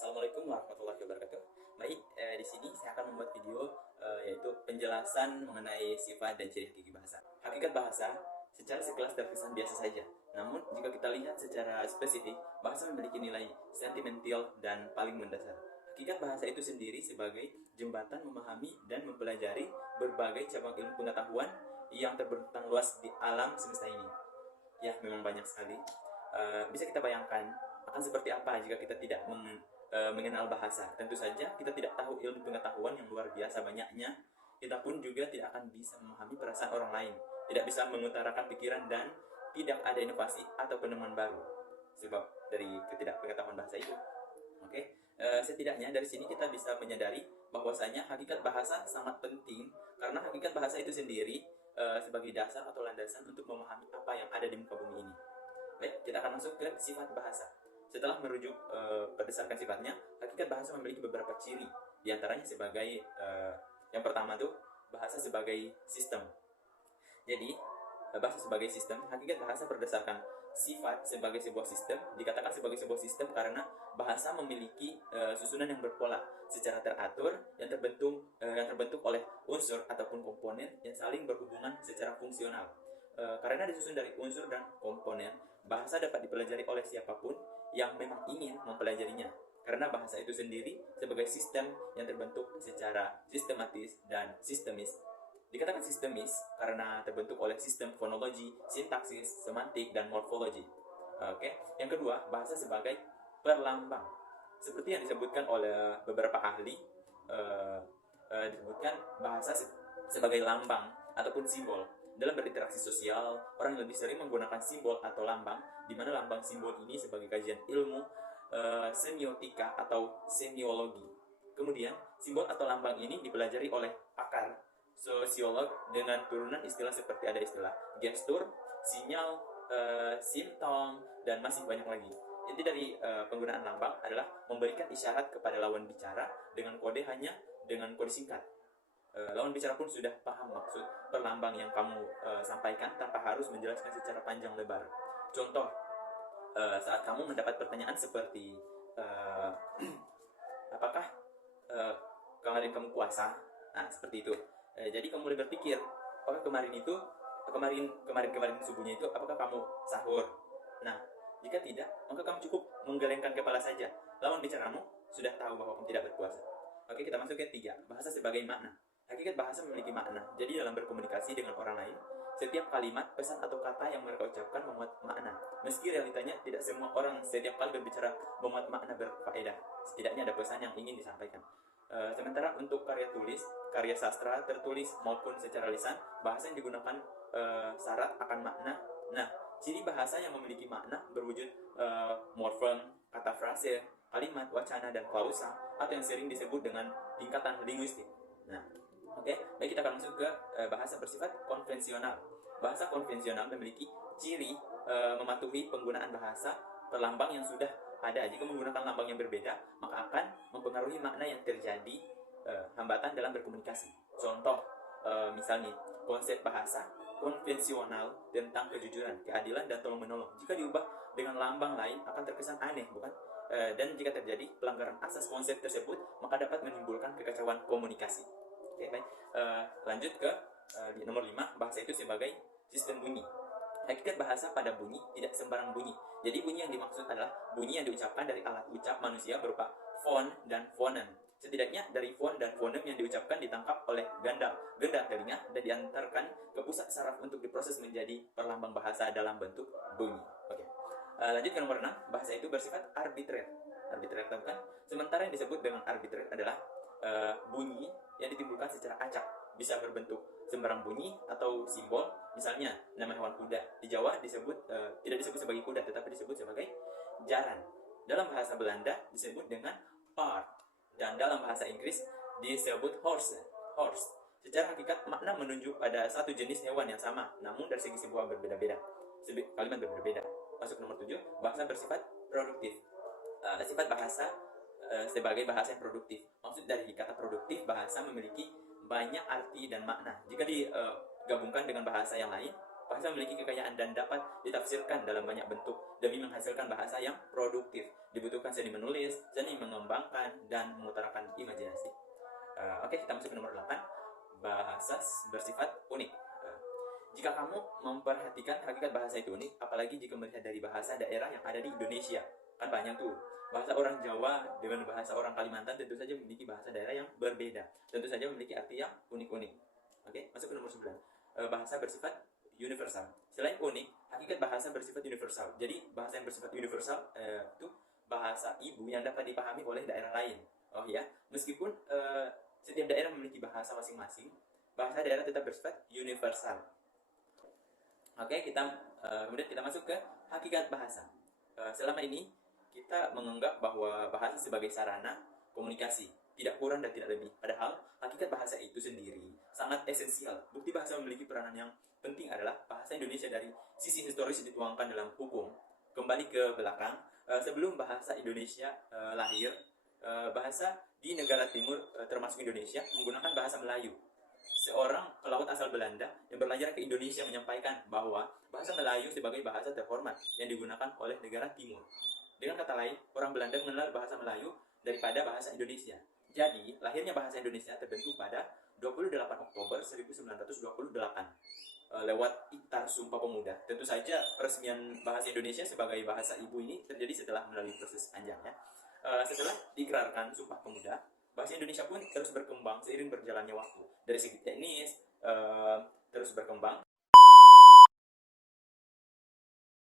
Assalamualaikum warahmatullahi wabarakatuh. Baik, di sini saya akan membuat video yaitu penjelasan mengenai sifat dan ciri hakiki bahasa. Hakikat bahasa secara sekilas terkesan biasa saja. Namun, jika kita lihat secara spesifik, bahasa memiliki nilai sentimental dan paling mendasar. Hakikat bahasa itu sendiri sebagai jembatan memahami dan mempelajari berbagai cabang ilmu pengetahuan yang terbentang luas di alam semesta ini. Ya, memang banyak sekali. Bisa kita bayangkan akan seperti apa jika kita tidak mengenal bahasa. Tentu saja kita tidak tahu ilmu pengetahuan yang luar biasa banyaknya. Kita pun juga tidak akan bisa memahami perasaan orang lain, tidak bisa mengutarakan pikiran, dan tidak ada inovasi atau penemuan baru sebab dari ketidakpengetahuan bahasa itu. Oke, setidaknya dari sini kita bisa menyadari bahwasanya hakikat bahasa sangat penting, karena hakikat bahasa itu sendiri sebagai dasar atau landasan untuk memahami apa yang ada di muka bumi ini. Baik, kita akan masuk ke sifat bahasa. Setelah merujuk berdasarkan sifatnya, hakikat bahasa memiliki beberapa ciri. Di antaranya sebagai yang pertama tuh bahasa sebagai sistem. Jadi, bahasa sebagai sistem, hakikat bahasa berdasarkan sifat sebagai sebuah sistem. Dikatakan sebagai sebuah sistem karena bahasa memiliki susunan yang berpola secara teratur yang terbentuk oleh unsur ataupun komponen yang saling berhubungan secara fungsional. Karena disusun dari unsur dan komponen, bahasa dapat dipelajari oleh siapapun yang memang ingin mempelajarinya. Karena bahasa itu sendiri sebagai sistem yang terbentuk secara sistematis dan sistemis. Dikatakan sistemis karena terbentuk oleh sistem fonologi, sintaksis, semantik, dan morfologi. Oke. Yang kedua, bahasa sebagai perlambang. Seperti yang disebutkan oleh beberapa ahli, disebutkan bahasa sebagai lambang ataupun simbol. Dalam berinteraksi sosial, orang lebih sering menggunakan simbol atau lambang, di mana lambang simbol ini sebagai kajian ilmu semiotika atau semiologi. Kemudian, simbol atau lambang ini dipelajari oleh pakar sosiolog dengan turunan istilah seperti ada istilah gestur, sinyal, simptom, dan masih banyak lagi. Inti dari penggunaan lambang adalah memberikan isyarat kepada lawan bicara dengan kode singkat. Lawan bicara pun sudah paham maksud perlambang yang kamu sampaikan tanpa harus menjelaskan secara panjang lebar. Contoh, saat kamu mendapat pertanyaan seperti apakah kemarin kamu puasa? Nah, seperti itu. Jadi kamu mulai berpikir, apakah kemarin subuhnya itu apakah kamu sahur? Nah, jika tidak, maka kamu cukup menggelengkan kepala saja. Lawan bicaramu sudah tahu bahwa kamu tidak berpuasa. Oke, kita masuk ke 3, bahasa sebagai makna. Hakikat bahasa memiliki makna. Jadi dalam berkomunikasi dengan orang lain, setiap kalimat, pesan, atau kata yang mereka ucapkan memuat makna. Meski realitanya tidak semua orang setiap kali berbicara memuat makna berfaedah. Setidaknya ada pesan yang ingin disampaikan. Sementara untuk karya tulis, karya sastra, tertulis maupun secara lisan, bahasa yang digunakan syarat akan makna. Nah, ciri bahasa yang memiliki makna berwujud morfem, kata frase, kalimat, wacana, dan klausa, atau yang sering disebut dengan tingkatan linguistik. Nah, oke, baik, kita akan masuk ke bahasa bersifat konvensional. Bahasa konvensional memiliki ciri mematuhi penggunaan bahasa perlambang yang sudah ada. Jika menggunakan lambang yang berbeda, maka akan mempengaruhi makna yang terjadi hambatan dalam berkomunikasi. Contoh, misalnya konsep bahasa konvensional tentang kejujuran, keadilan, dan tolong-menolong. Jika diubah dengan lambang lain akan terkesan aneh, bukan? Dan jika terjadi pelanggaran asas konsep tersebut, maka dapat menimbulkan kekacauan komunikasi. Oke, baik. Lanjut ke di nomor 5, bahasa itu sebagai sistem bunyi. Hakikat bahasa pada bunyi tidak sembarang bunyi. Jadi bunyi yang dimaksud adalah bunyi yang diucapkan dari alat ucap manusia berupa fon dan fonem. Setidaknya dari fon dan fonem yang diucapkan ditangkap oleh gendang telinga dan diantarkan ke pusat saraf untuk diproses menjadi perlambang bahasa dalam bentuk bunyi. Oke. Lanjut ke nomor 6, bahasa itu bersifat arbitrer. Arbitrer kan? Sementara yang disebut dengan arbitrer adalah bunyi yang ditimbulkan secara acak, bisa berbentuk sembarang bunyi atau simbol. Misalnya nama hewan kuda di Jawa tidak disebut sebagai kuda, tetapi disebut sebagai jaran. Dalam bahasa Belanda disebut dengan paard, dan dalam bahasa Inggris disebut horse. Secara hakikat makna menunjuk pada satu jenis hewan yang sama, namun dari segi simbol berbeda-beda, kalimat berbeda. Masuk nomor 7, bahasa bersifat produktif. Sifat bahasa sebagai bahasa yang produktif. Maksud dari kata produktif, bahasa memiliki banyak arti dan makna. Jika digabungkan dengan bahasa yang lain, bahasa memiliki kekayaan dan dapat ditafsirkan dalam banyak bentuk demi menghasilkan bahasa yang produktif. Dibutuhkan sedimen menulis, seni mengembangkan, dan mengutarakan imajinasi. Oke, kita masuk ke nomor 8. Bahasa bersifat unik. Jika kamu memperhatikan hakikat bahasa itu unik, apalagi jika melihat dari bahasa daerah yang ada di Indonesia, kan banyak tuh. Bahasa orang Jawa dengan bahasa orang Kalimantan tentu saja memiliki bahasa daerah yang berbeda. Tentu saja memiliki arti yang unik-unik. Oke, masuk ke nomor 9. Bahasa bersifat universal. Selain unik, hakikat bahasa bersifat universal. Jadi bahasa yang bersifat universal itu bahasa ibu yang dapat dipahami oleh daerah lain. Oh ya, meskipun setiap daerah memiliki bahasa masing-masing, bahasa daerah tetap bersifat universal. Oke, kemudian kita masuk ke hakikat bahasa. Selama ini kita menganggap bahwa bahasa sebagai sarana komunikasi, tidak kurang dan tidak lebih. Padahal hakikat bahasa itu sendiri sangat esensial. Bukti bahasa memiliki peranan yang penting adalah bahasa Indonesia dari sisi historis dituangkan dalam hukum. Kembali ke belakang, sebelum bahasa Indonesia lahir, bahasa di negara timur termasuk Indonesia menggunakan bahasa Melayu. Seorang pelaut asal Belanda yang berlayar ke Indonesia menyampaikan bahwa bahasa Melayu sebagai bahasa terhormat yang digunakan oleh negara timur. Dengan kata lain, orang Belanda mengenal bahasa Melayu daripada bahasa Indonesia. Jadi, lahirnya bahasa Indonesia terbentuk pada 28 Oktober 1928 lewat Iktar Sumpah Pemuda. Tentu saja peresmian bahasa Indonesia sebagai bahasa ibu ini terjadi setelah melalui proses panjang ya. Setelah diikrarkan Sumpah Pemuda, bahasa Indonesia pun terus berkembang seiring berjalannya waktu. Dari segi teknis, terus berkembang